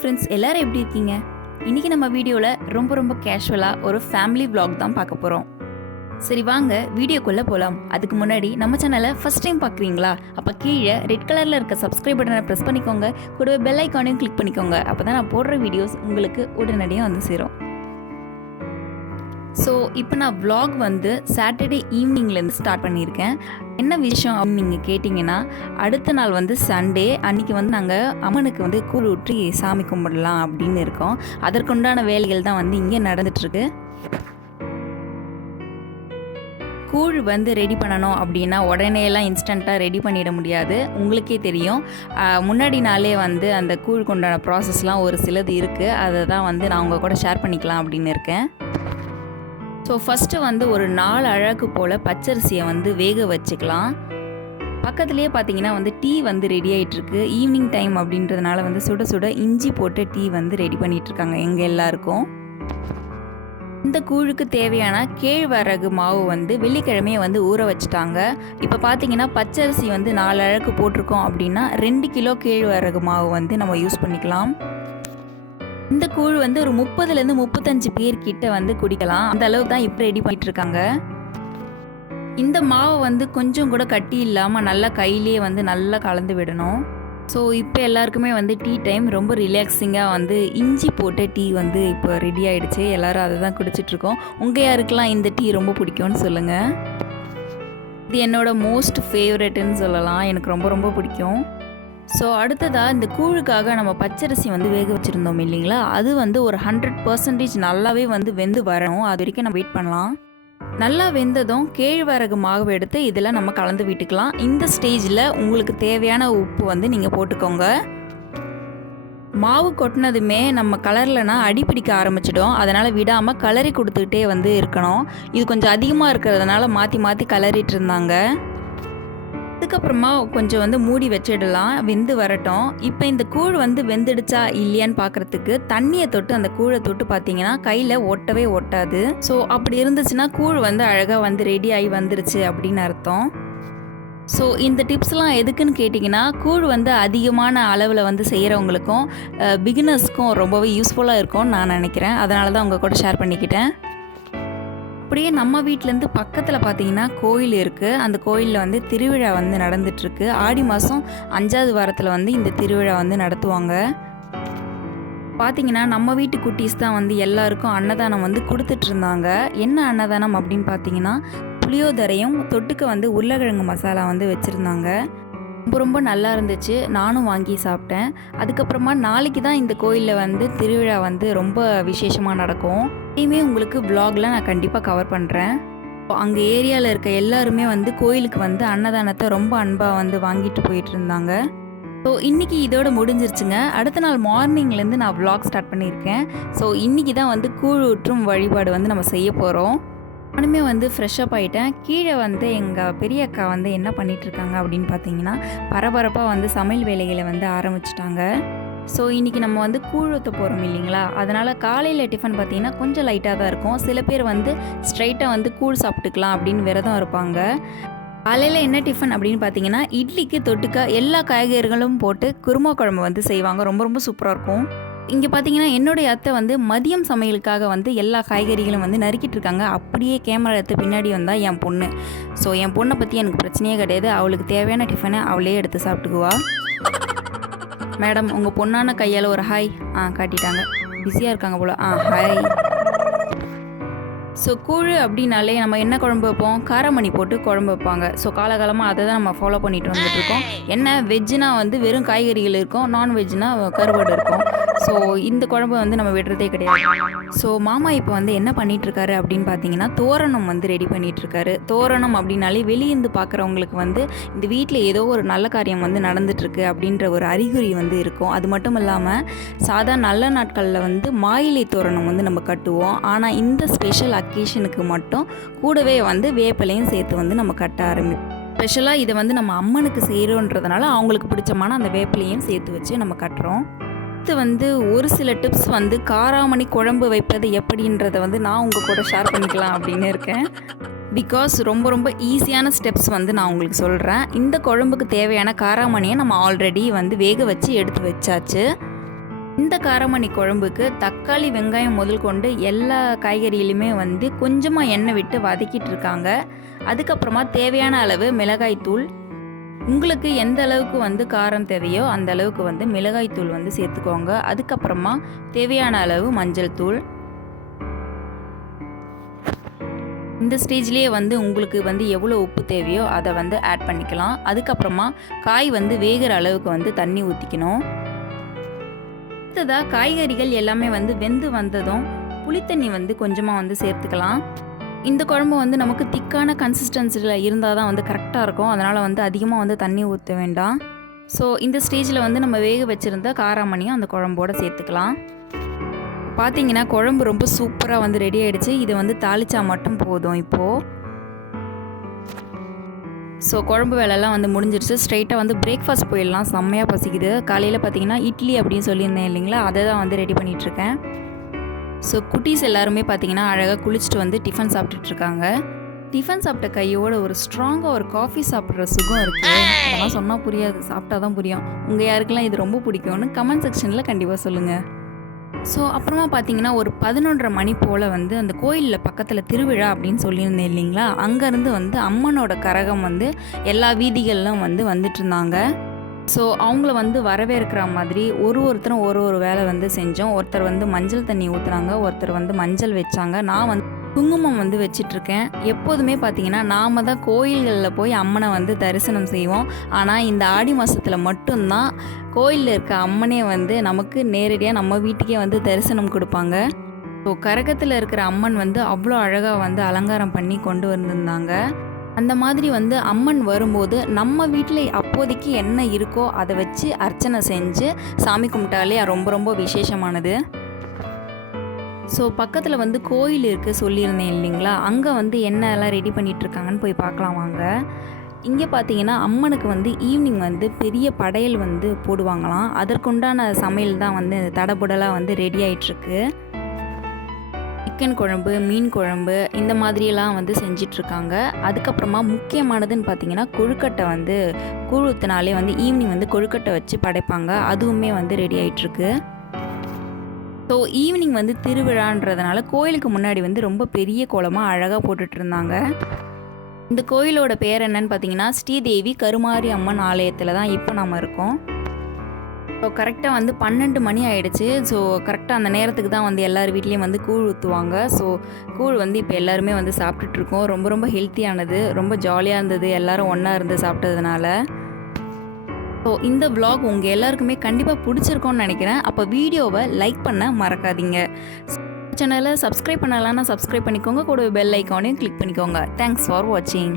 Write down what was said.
Friends, எல்லாரும் எப்படி இருக்கீங்க? இன்றைக்கி நம்ம வீடியோவில் ரொம்ப கேஷுவலாக ஒரு ஃபேமிலி vlog தான் பார்க்க போகிறோம். சரி வாங்க வீடியோக்குள்ளே போகலாம். அதுக்கு முன்னாடி நம்ம சேனலை ஃபஸ்ட் டைம் பார்க்குறீங்களா? அப்போ கீழே ரெட் கலரில் இருக்க சப்ஸ்கிரைப் பட்டனை ப்ரெஸ் பண்ணிக்கோங்க. கூடவே பெல் ஐக்கானையும் கிளிக் பண்ணிக்கோங்க. அப்போ தான் நான் போடுற வீடியோஸ் உங்களுக்கு உடனடியாக வந்து சேரும். ஸோ இப்போ நான் vlog வந்து சாட்டர்டே ஈவினிங்லேருந்து ஸ்டார்ட் பண்ணியிருக்கேன். என்ன விஷயம் அப்படின்னு நீங்கள் கேட்டிங்கன்னா, அடுத்த நாள் வந்து சண்டே. அன்றைக்கி வந்து நாங்கள் அம்மனுக்கு வந்து கூழ் ஊற்றி சாமி கும்பிடலாம் அப்படின்னு இருக்கோம். அதற்குண்டான வேலைகள் தான் வந்து இங்கே நடந்துகிட்ருக்கு. கூழ் வந்து ரெடி பண்ணணும் அப்படின்னா உடனேலாம் இன்ஸ்டண்ட்டாக ரெடி பண்ணிட முடியாது. உங்களுக்கே தெரியும், முன்னாடி நாளே வந்து அந்த கூழ் கொண்டான ப்ராசஸ்லாம் ஒரு சிலது இருக்குது. அதை தான் வந்து நான் உங்கள் கூட ஷேர் பண்ணிக்கலாம் அப்படின்னு இருக்கேன். ஸோ ஃபஸ்ட்டு வந்து ஒரு 4 அழகு போல் பச்சரிசியை வந்து வேக வச்சுக்கலாம். பக்கத்துலேயே பார்த்தீங்கன்னா வந்து டீ வந்து ரெடி ஆகிட்டுருக்கு. ஈவினிங் டைம் அப்படின்றதுனால வந்து சுட சுட இஞ்சி போட்டு டீ வந்து ரெடி பண்ணிகிட்ருக்காங்க எங்கள் எல்லாருக்கும். இந்த கூழுக்கு தேவையான கேழ்வரகு மாவு வந்து வெள்ளிக்கிழமையை வந்து ஊற வச்சுட்டாங்க. இப்போ பார்த்தீங்கன்னா பச்சரிசி வந்து 4 அழகு போட்டிருக்கோம் அப்படின்னா 2 கிலோ கேழ்வரகு மாவு வந்து நம்ம யூஸ் பண்ணிக்கலாம். இந்த கூழ் வந்து ஒரு 30லேருந்து 35 பேர்கிட்ட வந்து குடிக்கலாம். அந்த அளவுக்கு தான் இப்போ ரெடி பண்ணிட்டு இருக்காங்க. இந்த மாவை வந்து கொஞ்சம் கூட கட்டி இல்லாமல் நல்லா கையிலேயே வந்து நல்லா கலந்து விடணும். ஸோ இப்போ எல்லாருக்குமே வந்து டீ டைம் ரொம்ப ரிலாக்ஸிங்காக வந்து இஞ்சி போட்ட டீ வந்து இப்போ ரெடி ஆகிடுச்சு. எல்லோரும் அதை தான் குடிச்சிட்ருக்கோம். உங்கள் யாருக்கெல்லாம் இந்த டீ ரொம்ப பிடிக்கும்னு சொல்லுங்கள். இது என்னோட மோஸ்ட் ஃபேவரெட்டுன்னு சொல்லலாம். எனக்கு ரொம்ப பிடிக்கும். ஸோ அடுத்ததாக இந்த கூழுக்காக நம்ம பச்சரிசி வந்து வேக வச்சுருந்தோம் இல்லைங்களா, அது வந்து ஒரு 100% நல்லாவே வந்து வெந்து வரணும். அது வரைக்கும் நம்ம வெயிட் பண்ணலாம். நல்லா வெந்ததும் கேழ்வரகு மாவு எடுத்து இதில் நம்ம கலந்து விட்டுக்கலாம். இந்த ஸ்டேஜில் உங்களுக்கு தேவையான உப்பு வந்து நீங்கள் போட்டுக்கோங்க. மாவு கொட்டினதுமே நம்ம கலர்லனா அடிப்பிடிக்க ஆரம்பிச்சிடும். அதனால் விடாமல் கலரி கொடுத்துக்கிட்டே வந்து இருக்கணும். இது கொஞ்சம் அதிகமாக இருக்கிறதுனால மாற்றி கலரிட்டு இருந்தாங்க. அதுக்கப்புறமா கொஞ்சம் வந்து மூடி வச்சிடலாம், வெந்து வரட்டும். இப்போ இந்த கூழ் வந்து வெந்துடுச்சா இல்லையான்னு பார்க்குறதுக்கு தண்ணியை தொட்டு அந்த கூழை தொட்டு பார்த்தீங்கன்னா கையில் ஒட்டவே ஒட்டாது. ஸோ அப்படி இருந்துச்சுன்னா கூழ் வந்து அழகாக வந்து ரெடி ஆகி வந்துருச்சு அப்படின்னு அர்த்தம். ஸோ இந்த டிப்ஸ்லாம் எதுக்குன்னு கேட்டிங்கன்னா, கூழ் வந்து அதிகமான அளவில் வந்து செய்கிறவங்களுக்கும் பிகினர்ஸ்க்கும் ரொம்பவே யூஸ்ஃபுல்லாக இருக்கும்னு நான் நினைக்கிறேன். அதனால தான் உங்கள் கூட ஷேர் பண்ணிக்கிட்டேன். அப்படியே நம்ம வீட்டிலேருந்து பக்கத்தில் பார்த்தீங்கன்னா கோயில் இருக்குது. அந்த கோயிலில் வந்து திருவிழா வந்து நடந்துகிட்ருக்கு. ஆடி மாதம் 5வது வாரத்தில் வந்து இந்த திருவிழா வந்து நடத்துவாங்க. பார்த்தீங்கன்னா நம்ம வீட்டு குட்டீஸ் தான் வந்து எல்லாருக்கும் அன்னதானம் வந்து கொடுத்துட்ருந்தாங்க. என்ன அன்னதானம் அப்படின்னு பார்த்தீங்கன்னா, புளியோதரையும் தொட்டுக்க வந்து உருளைக்கிழங்கு மசாலா வந்து வச்சுருந்தாங்க. ரொம்ப நல்லா இருந்துச்சு. நானும் வாங்கி சாப்பிட்டேன். அதுக்கப்புறமா நாளைக்கு தான் இந்த கோயிலில் வந்து திருவிழா வந்து ரொம்ப விசேஷமாக நடக்கும். இதையுமே உங்களுக்கு vlogல நான் கண்டிப்பாக கவர் பண்ணுறேன். அங்கே ஏரியாவில் இருக்க எல்லாருமே வந்து கோயிலுக்கு வந்து அன்னதானத்தை ரொம்ப அன்பாக வந்து வாங்கிட்டு போயிட்டு இருந்தாங்க. ஸோ இன்றைக்கி இதோட முடிஞ்சிருச்சுங்க. அடுத்த நாள் மார்னிங்லேருந்து நான் vlog ஸ்டார்ட் பண்ணியிருக்கேன். ஸோ இன்றைக்கி தான் வந்து கூழ் ஊற்றும் வழிபாடு வந்து நம்ம செய்ய போகிறோம். நானுமே வந்து ஃப்ரெஷ்ஷப் ஆகிட்டேன். கீழே வந்து எங்கள் பெரிய அக்கா வந்து என்ன பண்ணிகிட்ருக்காங்க அப்படின்னு பார்த்தீங்கன்னா, பரபரப்பாக வந்து சமையல் வேலைகளை வந்து ஆரம்பிச்சிட்டாங்க. ஸோ இன்றைக்கி நம்ம வந்து கூழ் ஊற்ற போகிறோம் இல்லைங்களா, அதனால் காலையில் டிஃபன் பார்த்திங்கன்னா கொஞ்சம் லைட்டாக தான் இருக்கும். சில பேர் வந்து ஸ்ட்ரைட்டாக வந்து கூழ் சாப்பிட்டுக்கலாம் அப்படின்னு விரதம் இருப்பாங்க. காலையில் என்ன டிஃபன் அப்படின்னு பார்த்தீங்கன்னா, இட்லிக்கு தொட்டுக்க எல்லா காய்கறிகளும் போட்டு குருமா குழம்பு வந்து செய்வாங்க. ரொம்ப சூப்பராக இருக்கும். இங்கே பார்த்தீங்கன்னா என்னுடைய அத்தை வந்து மதியம் சமையலுக்காக வந்து எல்லா காய்கறிகளும் வந்து நறுக்கிட்டு இருக்காங்க. அப்படியே கேமரா எடுத்து பின்னாடி வந்தால் என் பொண்ணு. ஸோ என் பொண்ணை பற்றி எனக்கு பிரச்சனையே கிடையாது. அவளுக்கு தேவையான டிஃபனை அவளே எடுத்து சாப்பிட்டுக்குவா. மேடம், உங்கள் பொண்ணான கையால் ஒரு ஹாய். காட்டிட்டாங்க. பிஸியாக இருக்காங்க போல். ஹாய். ஸோ கூழ் அப்படின்னாலே நம்ம என்ன குழம்பு வைப்போம்? காரமணி போட்டு குழம்பு வைப்பாங்க. ஸோ காலகாலமாக அதை தான் நம்ம ஃபாலோ பண்ணிட்டு வந்துட்டுருக்கோம். என்ன வெஜ்ஜுனா வந்து வெறும் காய்கறிகள் இருக்கும், நான்வெஜ்னா கருவாடு இருக்கும். ஸோ இந்த குழம்பு வந்து நம்ம விடுறதே கிடையாது. ஸோ மாமா இப்போ வந்து என்ன பண்ணிகிட்ருக்காரு அப்படின்னு பார்த்தீங்கன்னா, தோரணம் வந்து ரெடி பண்ணிகிட்ருக்காரு. தோரணம் அப்படின்னாலே வெளியேந்து பார்க்குறவங்களுக்கு வந்து இந்த வீட்டில் ஏதோ ஒரு நல்ல காரியம் வந்து நடந்துகிட்ருக்கு அப்படின்ற ஒரு அறிகுறி வந்து இருக்கும். அது மட்டும் இல்லாமல் சாதாரண நல்ல நாட்களில் வந்து மாயிலை தோரணம் வந்து நம்ம கட்டுவோம். ஆனால் இந்த ஸ்பெஷல் அக்கேஷனுக்கு மட்டும் கூடவே வந்து வேப்பிலையும் சேர்த்து வந்து நம்ம கட்ட ஆரம்பிப்போம். ஸ்பெஷலாக இதை வந்து நம்ம அம்மனுக்கு செய்கிறோன்றதுனால அவங்களுக்கு பிடிச்சமான அந்த வேப்பிலையும் சேர்த்து வச்சு நம்ம கட்டுறோம். அடுத்து வந்து ஒரு சில டிப்ஸ் வந்து காராமணி குழம்பு வைப்பது எப்படின்றத வந்து நான் உங்கள் கூட ஷேர் பண்ணிக்கலாம் அப்படின்னு இருக்கேன். பிகாஸ் ரொம்ப ஈஸியான ஸ்டெப்ஸ் வந்து நான் உங்களுக்கு சொல்கிறேன். இந்த குழம்புக்கு தேவையான காராமணியை நம்ம ஆல்ரெடி வந்து வேக வச்சு எடுத்து வச்சாச்சு. இந்த காராமணி குழம்புக்கு தக்காளி வெங்காயம் முதல் கொண்டு எல்லா காய்கறியிலுமே வந்து கொஞ்சமாக எண்ணெய் விட்டு வதக்கிட்டு இருக்காங்க. அதுக்கப்புறமா தேவையான அளவு மிளகாய் தூள், உங்களுக்கு எந்த அளவுக்கு வந்து காரம் தேவையோ அந்த அளவுக்கு வந்து மிளகாய் தூள் வந்து சேர்த்துக்கோங்க. அதுக்கப்புறமா தேவையான அளவு மஞ்சள் தூள். இந்த ஸ்டேஜ்லேயே வந்து உங்களுக்கு வந்து எவ்வளோ உப்பு தேவையோ அதை வந்து ஆட் பண்ணிக்கலாம். அதுக்கப்புறமா காய் வந்து வேகிற அளவுக்கு வந்து தண்ணி ஊற்றிக்கணும். அடுத்ததாக காய்கறிகள் எல்லாமே வந்து வெந்து வந்ததும் புளித்தண்ணி வந்து கொஞ்சமாக வந்து சேர்த்துக்கலாம். இந்த குழம்பு வந்து நமக்கு திக்கான கன்சிஸ்டன்சியில் இருந்தால் தான் வந்து கரெக்டாக இருக்கும். அதனால் வந்து அதிகமாக வந்து தண்ணி ஊற்ற வேண்டாம். ஸோ இந்த ஸ்டேஜில் வந்து நம்ம வேக வச்சுருந்த காராமணியும் அந்த குழம்போடு சேர்த்துக்கலாம். பார்த்தீங்கன்னா குழம்பு ரொம்ப சூப்பராக வந்து ரெடி ஆகிடுச்சு. இதை வந்து தாளிச்சா மட்டும் போதும் இப்போது. ஸோ குழம்பு வேலைலாம் வந்து முடிஞ்சிருச்சு. ஸ்ட்ரைட்டாக வந்து பிரேக்ஃபாஸ்ட் போயிடலாம். செம்மையாக பசிக்குது. காலையில் பார்த்தீங்கன்னா இட்லி அப்படின்னு சொல்லியிருந்தேன் இல்லைங்களா, அதை தான் வந்து ரெடி பண்ணிகிட்ருக்கேன். ஸோ குட்டீஸ் எல்லாருமே பார்த்தீங்கன்னா அழகாக குளிச்சுட்டு வந்து டிஃபன் சாப்பிட்டுட்ருக்காங்க. டிஃபன் சாப்பிட்ட கையோட ஒரு ஸ்ட்ராங்காக ஒரு காஃபி சாப்பிட்ற சுகம் இருக்குது. அதெல்லாம் சொன்னால் புரியாது, சாப்பிட்டா தான் புரியும். உங்கள் யாருக்கெல்லாம் இது ரொம்ப பிடிக்கும்னு கமெண்ட் செக்ஷனில் கண்டிப்பாக சொல்லுங்கள். ஸோ அப்புறமா பார்த்தீங்கன்னா ஒரு 11:30 மணி போல் வந்து அந்த கோயிலில் பக்கத்தில் திருவிழா அப்படின்னு சொல்லியிருந்தேன் இல்லைங்களா, அங்கேருந்து வந்து அம்மனோட கரகம் வந்து எல்லா வீதிகளிலும் வந்து வந்துட்டு இருந்தாங்க. ஸோ அவங்கள வந்து வரவேற்கிற மாதிரி ஒருத்தரும் ஒரு வேலை வந்து செஞ்சோம். ஒருத்தர் வந்து மஞ்சள் தண்ணி ஊற்றுனாங்க, ஒருத்தர் வந்து மஞ்சள் வச்சாங்க. நான் வந்து குங்குமம் வந்து வச்சிட்ருக்கேன். எப்போதுமே பார்த்திங்கன்னா நாம் தான் கோயில்களில் போய் அம்மனை வந்து தரிசனம் செய்வோம். ஆனால் இந்த ஆடி மாதத்தில் மட்டும்தான் கோயிலில் இருக்க அம்மனே வந்து நமக்கு நேரடியாக நம்ம வீட்டுக்கே வந்து தரிசனம் கொடுப்பாங்க. ஸோ கரகத்தில் இருக்கிற அம்மன் வந்து அவ்வளோ அழகாக வந்து அலங்காரம் பண்ணி கொண்டு வந்திருந்தாங்க. அந்த மாதிரி வந்து அம்மன் வரும்போது நம்ம வீட்டில் அப்போதைக்கு என்ன இருக்கோ அதை வச்சு அர்ச்சனை செஞ்சு சாமி கும்பிட்டாலே ரொம்ப ரொம்ப விசேஷமானது. ஸோ பக்கத்தில் வந்து கோயில் இருக்குது சொல்லியிருந்தேன் இல்லைங்களா, அங்கே வந்து என்னெல்லாம் ரெடி பண்ணிகிட்ருக்காங்கன்னு போய் பார்க்கலாம் வாங்க. இங்கே பார்த்தீங்கன்னா அம்மனுக்கு வந்து ஈவினிங் வந்து பெரிய படையல் வந்து போடுவாங்களாம். அதற்குண்டான சமையல் தான் வந்து தடபுடலாக வந்து ரெடி ஆகிட்டுருக்கு. சிக்கன் குழம்பு, மீன் குழம்பு இந்த மாதிரியெல்லாம் வந்து செஞ்சிட்ருக்காங்க. அதுக்கப்புறமா முக்கியமானதுன்னு பார்த்தீங்கன்னா கொழுக்கட்டை வந்து கூழ் ஊற்றினாலே வந்து ஈவினிங் வந்து கொழுக்கட்டை வச்சு படைப்பாங்க. அதுவுமே வந்து ரெடி ஆகிட்டுருக்கு. ஸோ ஈவினிங் வந்து திருவிழான்றதுனால கோயிலுக்கு முன்னாடி வந்து ரொம்ப பெரிய கோலமாக அழகாக போட்டுட்டு இருந்தாங்க. இந்த கோயிலோட பேர் என்னன்னு பார்த்தீங்கன்னா ஸ்ரீதேவி கருமாரி அம்மன் ஆலயத்தில் தான் இப்போ நம்ம இருக்கோம். ஸோ கரெக்டாக வந்து 12 மணி ஆகிடுச்சு. ஸோ கரெக்டாக அந்த நேரத்துக்கு தான் வந்து எல்லார் வீட்லேயும் வந்து கூழ் ஊற்றுவாங்க. ஸோ கூழ் வந்து இப்போ எல்லாருமே வந்து சாப்பிட்டுட்ருக்கோம். ரொம்ப ரொம்ப ஹெல்த்தியானது, ரொம்ப ஜாலியாக இருந்தது எல்லோரும் ஒன்றா இருந்து சாப்பிட்டதுனால. ஸோ இந்த vlog உங்கள் எல்லாருக்குமே கண்டிப்பாக பிடிச்சிருக்கோன்னு நினைக்கிறேன். அப்போ வீடியோவை லைக் பண்ண மறக்காதீங்க. சேனலை சப்ஸ்கிரைப் பண்ணலான்னா சப்ஸ்கிரைப் பண்ணிக்கோங்க. கூட பெல் ஐக்கானையும் கிளிக் பண்ணிக்கோங்க. தேங்க்ஸ் ஃபார் வாட்சிங்.